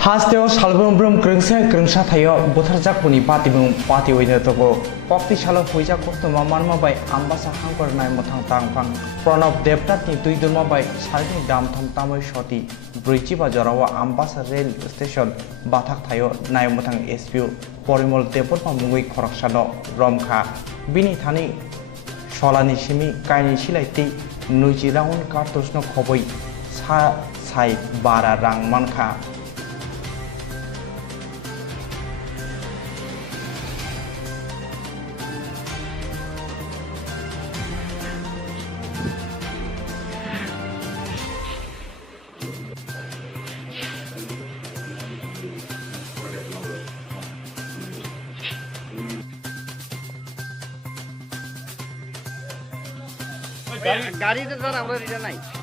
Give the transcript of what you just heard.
हास्टेव सालब्रम ब्रम क्रंसा थायो बोथार जाकपुनि पार्टी वैनो तको कक्ति सालो फैजा कस्तमा मानमा बाय आम्बासा हांकर नाय मोथां तांफां प्रणब देवनाथनि दुई दुरमा बाय सारनि दाम थाम तामै सति ब्रैजि बाजाराव आम्बासा रेल स्टेशन बाथाक थायो नाय मोथां एसपिउ परिमल देवबर्मा मुङै खरकसानो रमखा बिनि थानि सलानि सिमि कायनि सिलाइति नैजि राउन्ड कार्टुसनो खबै सा साइ बारा रां मानखा गाड़ी तो सर हाम्रो रिटर्न नहीं